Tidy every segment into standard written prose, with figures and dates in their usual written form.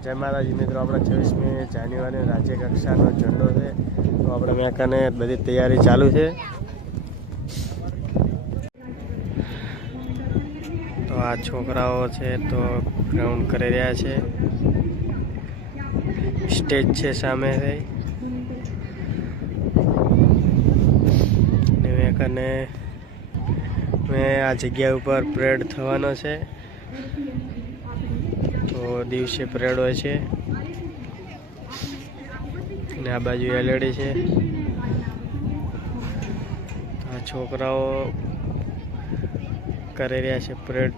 જય માતાજી મિત્રો, આપણે 26મી જાન્યુઆરી રાજ્ય કક્ષાનો ઝંડો છે, તો આપણે મેકાને બધી તૈયારી ચાલુ છે. તો આ છોકરાઓ છે તો ગ્રાઉન્ડ કરી રહ્યા છે. સ્ટેજ છે સામે મેકાને આ જગ્યા ઉપર પરેડ થવાનો છે. તો દિવસે પરેડ હોય છે અને આ બાજુ એલઈડી છે. આ છોકરાઓ કરી રહ્યા છે પરેડ.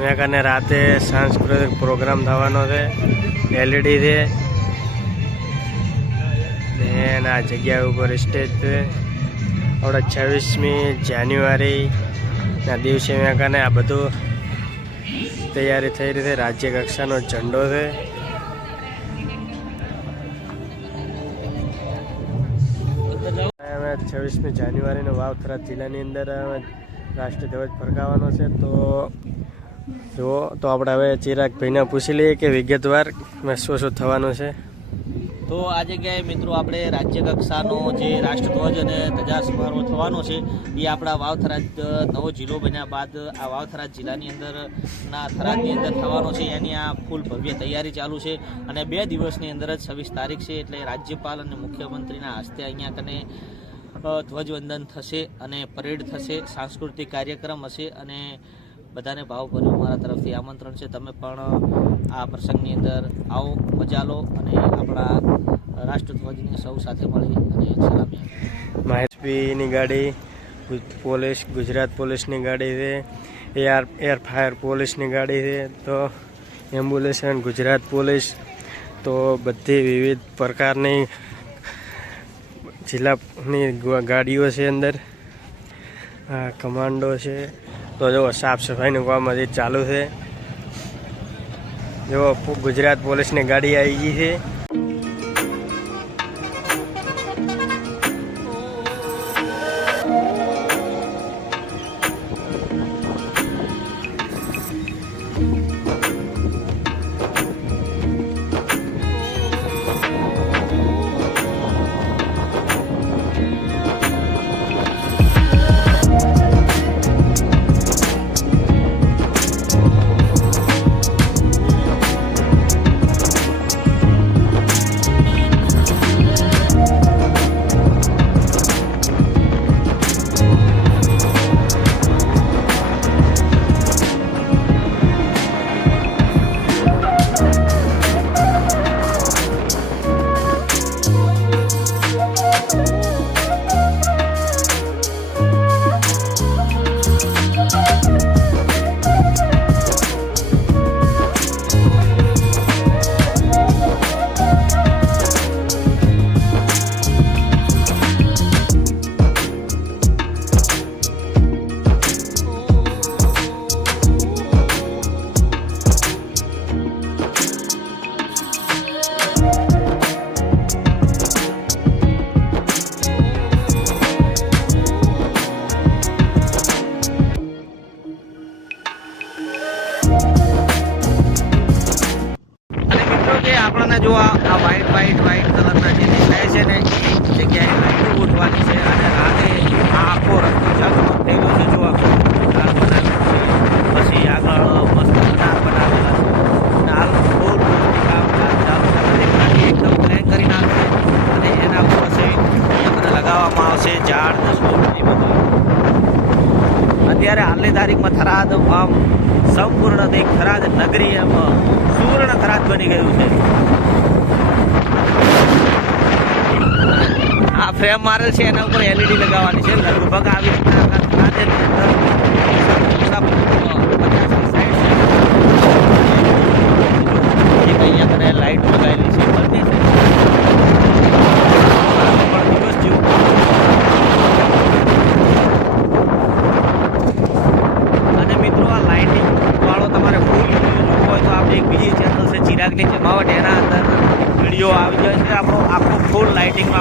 મેં રાતે સાંસ્કૃતિક પ્રોગ્રામ થવાનો છે. એલઈડી છે ને આ જગ્યા ઉપર સ્ટેજ છે. આપણે 26મી જાન્યુઆરીના દિવસે મેં આ બધું તૈયારી થઈ રહી છે. રાજ્ય કક્ષાનો ઝંડો છે. અમે 26મી જાન્યુઆરીનો વાવ-થરાદ જિલ્લાની અંદર રાષ્ટ્રધ્વજ ફરકાવવાનો છે. તો આપણે હવે ચિરાગભાઈને પૂછી લઈએ કે વિગતવાર શું શું થવાનું છે. તો આ જગ્યાએ મિત્રો આપણે રાજ્ય કક્ષાનો જે રાષ્ટ્રધ્વજ અને ધજા સમારોહ થવાનો છે એ આપણા વાવ-થરાદ નવો જિલ્લો બન્યા બાદ આ વાવ-થરાદ જિલ્લાની અંદર થરાદની અંદર થવાનો છે. એની આ ફૂલ ભવ્ય તૈયારી ચાલુ છે અને 2 દિવસની અંદર જ 26 તારીખ છે એટલે રાજ્યપાલ અને મુખ્યમંત્રીના હસ્તે અહીંયા કને ધ્વજવંદન થશે અને પરેડ થશે, સાંસ્કૃતિક કાર્યક્રમ હશે અને બધાને ભાવભર્યું મારા તરફથી આમંત્રણ છે. તમે પણ આ પ્રસંગની અંદર આવો, મજા લો અને આપણા રાષ્ટ્રધ્વજને સૌ સાથે મળી અને સલામી. માહિતીની ગાડી, પોલીસ, ગુજરાત પોલીસની ગાડી છે, એર ફાયર પોલીસની ગાડી છે, તો એમ્બ્યુલન્સ ગુજરાત પોલીસ, તો બધી વિવિધ પ્રકારની જિલ્લાની ગાડીઓ છે અંદર. કમાન્ડો છે. તો જો સાફ સફાઈનું કામ હજી ચાલુ છે. જો ગુજરાત પોલીસની ગાડી આવી ગઈ છે. આપણને જો આ વ્હાઈટ કલરના જે દેખાય છે ને એ જગ્યાએ લાઈટો ગોઠવાની છે અને રાતે આ આખો રસ્તો ઝગમગ થયેલો છે. જો પછી આગળ મસ્ત મનાર બનાવેલા છે અને હાલ રોડ કામ ચાલુ છે. એકદમ પ્લેન કરી નાખશે અને એના ઉપર તમને લગાવવામાં આવશે ઝાડ ને છોડ એ બધું. અત્યારે હાલની તારીખમાં થરાદ આમ સંપૂર્ણ એક થરાદ નગરી એમ સુવર્ણ થરાદ બની ગયું છે. આ ફ્રેમ મારેલ છે એના ઉપર એલઈડી લગાવવાની છે. લગભગ આવી રીતના અહીંયા તને લાઈટ લગાવેલી છે બધી છે. દિવસ જેવું અને મિત્રો આ લાઇટિંગ વાળો તમારે ફૂલ જોવો હોય તો આપણે એક બીજી ચેનલ છે ચિરાગની જમાવટ, એના અંદર વિડીયો આવી જાય છે. આપણો આખો ફૂલ લાઇટિંગમાં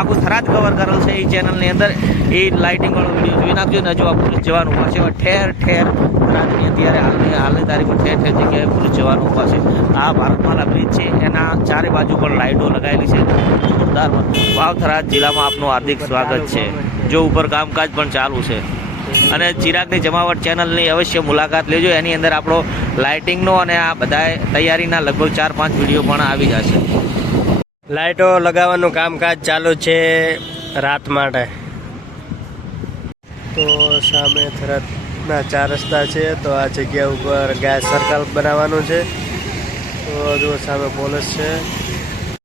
આખું થરાદ કવર કરેલ છે એ ચેનલની અંદર. એ લાઇટિંગવાળો વિડીયો જોઈ નાખજો ને. જો આ પોલીસ જવાનું ઉભા છે ઠેર ઠેર થરાદની અત્યારે હાલની તારીખમાં ઠેર ઠેર જગ્યાએ પોલીસ જવાનું ઉભા છે. આ ભારતમાલા બ્રિજ છે એના ચારે બાજુ પણ લાઇટો લગાવેલી છે જોરદાર. વાવ થરાદ જિલ્લામાં આપનું હાર્દિક સ્વાગત છે. જો ઉપર કામકાજ પણ ચાલુ છે. અને ચિરાગની જમાવટ ચેનલની અવશ્ય મુલાકાત લેજો. એની અંદર આપણો લાઇટિંગનો અને આ બધા તૈયારીના લગભગ 4-5 વિડીયો પણ આવી જશે. લાઇટો લગાવવાનું કામકાજ ચાલુ છે રાત માટે. તો સામે થરાદના 4 રસ્તા છે. તો આ જગ્યા ઉપર ગેસ સર્કલ બનાવવાનું છે. તો જો સામે પોલીસ છે.